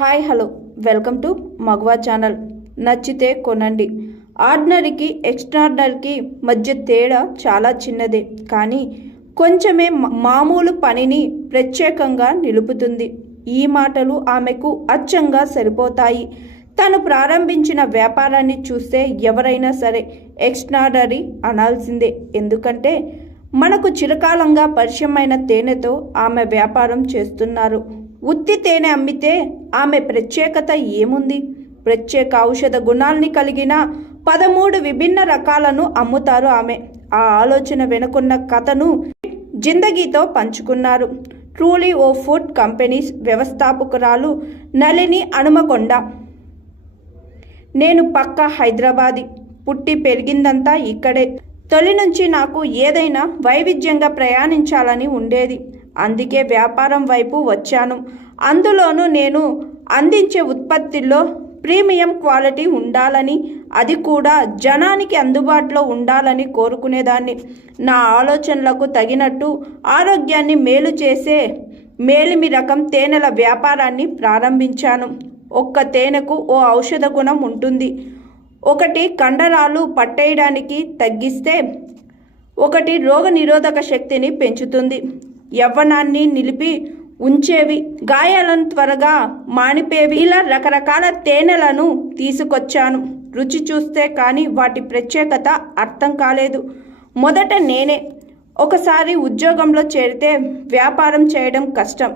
Hi hello welcome to మగవా channel. నచ్చితే కొనండి. ఆర్డినరీకి ఎక్స్ట్రాడినరీకి మధ్య తేడా చాలా చిన్నదే, కానీ కొంచెమే మామూలు పనిని ప్రత్యేకంగా నిలుపుతుంది. ఈ మాటలు ఆమెకు అచ్చంగా సరిపోతాయి. తను ప్రారంభించిన వ్యాపారాన్ని చూస్తే ఎవరైనా సరే ఎక్స్ట్రాడినరీ అనాల్సిందే. ఎందుకంటే మనకు చిరకాలంగా పరిచయమైన తేనెతో ఆమె వ్యాపారం చేస్తున్నారు. ఉత్తి తేనె అమ్మితే ఆమె ప్రత్యేకత ఏముంది? ప్రత్యేక ఔషధ గుణాల్ని కలిగిన 13 విభిన్న రకాలను అమ్ముతారు ఆమె. ఆ ఆలోచన వెనుకున్న కథను జిందగీతో పంచుకున్నారు. ట్రూలీ ఓ ఫుడ్ కంపెనీస్ వ్యవస్థాపకురాలు నళిని హనుమకొండ. నేను పక్కా హైదరాబాదీ, పుట్టి పెరిగిందంతా ఇక్కడే. తొలి నుంచి నాకు ఏదైనా వైవిధ్యంగా ప్రయాణించాలని ఉండేది. అందుకే వ్యాపారం వైపు వచ్చాను. అందులోనూ నేను అందించే ఉత్పత్తుల్లో ప్రీమియం క్వాలిటీ ఉండాలని, అది కూడా జనానికి అందుబాటులో ఉండాలని కోరుకునేదాన్ని. నా ఆలోచనలకు తగినట్టు ఆరోగ్యాన్ని మేలు చేసే మేలిమి రకం తేనెల వ్యాపారాన్ని ప్రారంభించాను. ఒక్క తేనెకు ఓ ఔషధ గుణం ఉంటుంది. ఒకటి కండరాలు పట్టేయడానికి తగ్గిస్తే, ఒకటి రోగ నిరోధక శక్తిని పెంచుతుంది. యవ్వనాన్ని నిలిపి ఉంచేవి, గాయాలను త్వరగా మానిపేవి, ఇలా రకరకాల తేనెలను తీసుకొచ్చాను. రుచి చూస్తే కానీ వాటి ప్రత్యేకత అర్థం కాలేదు. మొదట నేనే ఒకసారి ఉద్యోగంలో చేరితే వ్యాపారం చేయడం కష్టం,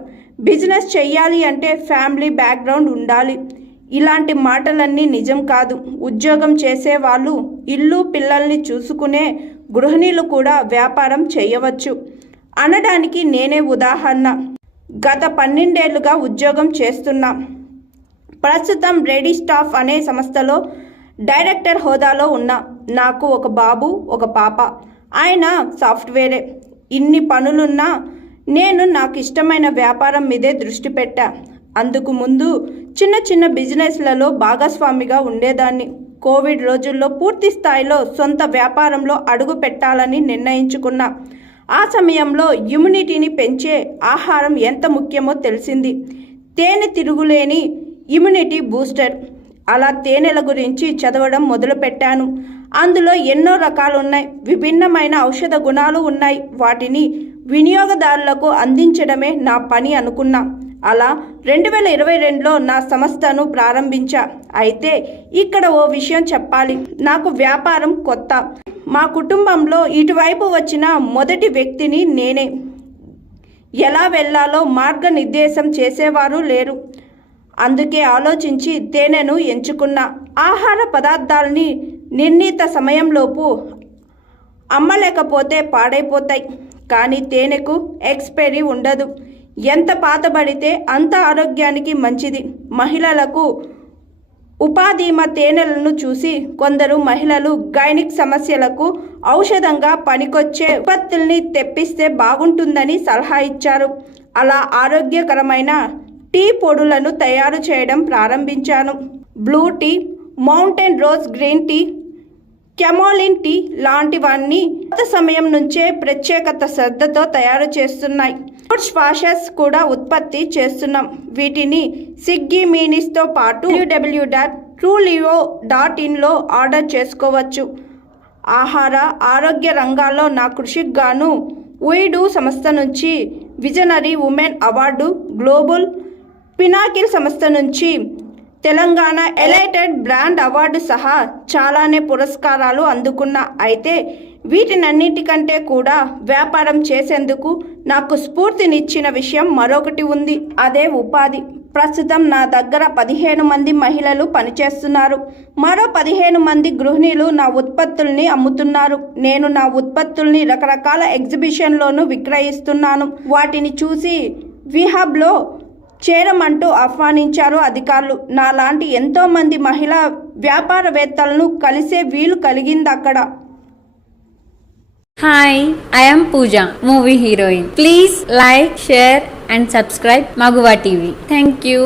బిజినెస్ చెయ్యాలి అంటే ఫ్యామిలీ బ్యాక్గ్రౌండ్ ఉండాలి. ఇలాంటి మాటలన్నీ నిజం కాదు. ఉద్యోగం చేసేవాళ్ళు, ఇల్లు పిల్లల్ని చూసుకునే గృహిణీలు కూడా వ్యాపారం చేయవచ్చు అనడానికి నేనే ఉదాహరణ. గత 12 ఏళ్లుగా ఉద్యోగం చేస్తున్నా. ప్రస్తుతం రెడీ స్టాఫ్ అనే సంస్థలో డైరెక్టర్ హోదాలో ఉన్నా. నాకు ఒక బాబు, ఒక పాప. ఆయన సాఫ్ట్వేరే. ఇన్ని పనులున్నా నేను నాకు ఇష్టమైన వ్యాపారం మీదే దృష్టి పెట్టా. అందుకు ముందు చిన్న చిన్న బిజినెస్లలో భాగస్వామిగా ఉండేదాన్ని. కోవిడ్ రోజుల్లో పూర్తి స్థాయిలో సొంత వ్యాపారంలో అడుగు పెట్టాలని నిర్ణయించుకున్నా. ఆ సమయంలో ఇమ్యూనిటీని పెంచే ఆహారం ఎంత ముఖ్యమో తెలిసింది. తేనె తిరుగులేని ఇమ్యూనిటీ బూస్టర్. అలా తేనెల గురించి చదవడం మొదలుపెట్టాను. అందులో ఎన్నో రకాలు ఉన్నాయి, విభిన్నమైన ఔషధ గుణాలు ఉన్నాయి. వాటిని వినియోగదారులకు అందించడమే నా పని అనుకున్నా. అలా 2022లో నా సంస్థను ప్రారంభించా. అయితే ఇక్కడ ఓ విషయం చెప్పాలి. నాకు వ్యాపారం కొత్త. మా కుటుంబంలో ఇటువైపు వచ్చిన మొదటి వ్యక్తిని నేనే. ఎలా వెళ్ళాలో మార్గనిర్దేశం చేసేవారు లేరు. అందుకే ఆలోచించి తేనెను ఎంచుకున్నా. ఆహార పదార్థాలని నిర్ణీత సమయంలోపు అమ్మలేకపోతే పాడైపోతాయి, కానీ తేనెకు ఎక్స్పైరీ ఉండదు. ఎంత పాతబడితే అంత ఆరోగ్యానికి మంచిది. మహిళలకు ఉపాధీమ తేనెలను చూసి కొందరు మహిళలు గైనిక్ సమస్యలకు ఔషధంగా పనికొచ్చే ఉత్పత్తుల్ని తెప్పిస్తే బాగుంటుందని సలహా ఇచ్చారు. అలా ఆరోగ్యకరమైన టీ పొడులను తయారు చేయడం ప్రారంభించాను. Blue tea, mountain rose green tea, chamomile tea లాంటివన్నీ కొత్త సమయం నుంచే ప్రత్యేకత శ్రద్ధతో తయారు చేస్తున్నాయి. ఫుడ్ వాషెస్ కూడా ఉత్పత్తి చేస్తున్నాం. వీటిని స్విగ్గీ మినీస్తో పాటు www.truelio.in ఆర్డర్ చేసుకోవచ్చు. ఆరోగ్య రంగాల్లో నా కృషికి గాను ఉయిడు సంస్థ నుంచి visionary women award, global Pinnacle సంస్థ నుంచి తెలంగాణ ఎలైటెడ్ బ్రాండ్ అవార్డు సహా చాలానే పురస్కారాలు అందుకున్నా. అయితే వీటినన్నిటికంటే కూడా వ్యాపారం చేసేందుకు నాకు స్ఫూర్తినిచ్చిన విషయం మరొకటి ఉంది. అదే ఉపాధి. ప్రస్తుతం నా దగ్గర 15 మంది మహిళలు పనిచేస్తున్నారు. మరో 15 మంది గృహిణీలు నా ఉత్పత్తుల్ని అమ్ముతున్నారు. నేను నా ఉత్పత్తుల్ని రకరకాల ఎగ్జిబిషన్లోనూ విక్రయిస్తున్నాను. వాటిని చూసి విహబ్లో చేరమంటూ ఆహ్వానించారు అధికారులు. నాలాంటి ఎంతోమంది మహిళా వ్యాపారవేత్తలను కలిసే వీలు కలిగింది అక్కడ. Hi, I am Pooja, movie heroine. Please like, share and subscribe Maguva TV. Thank you.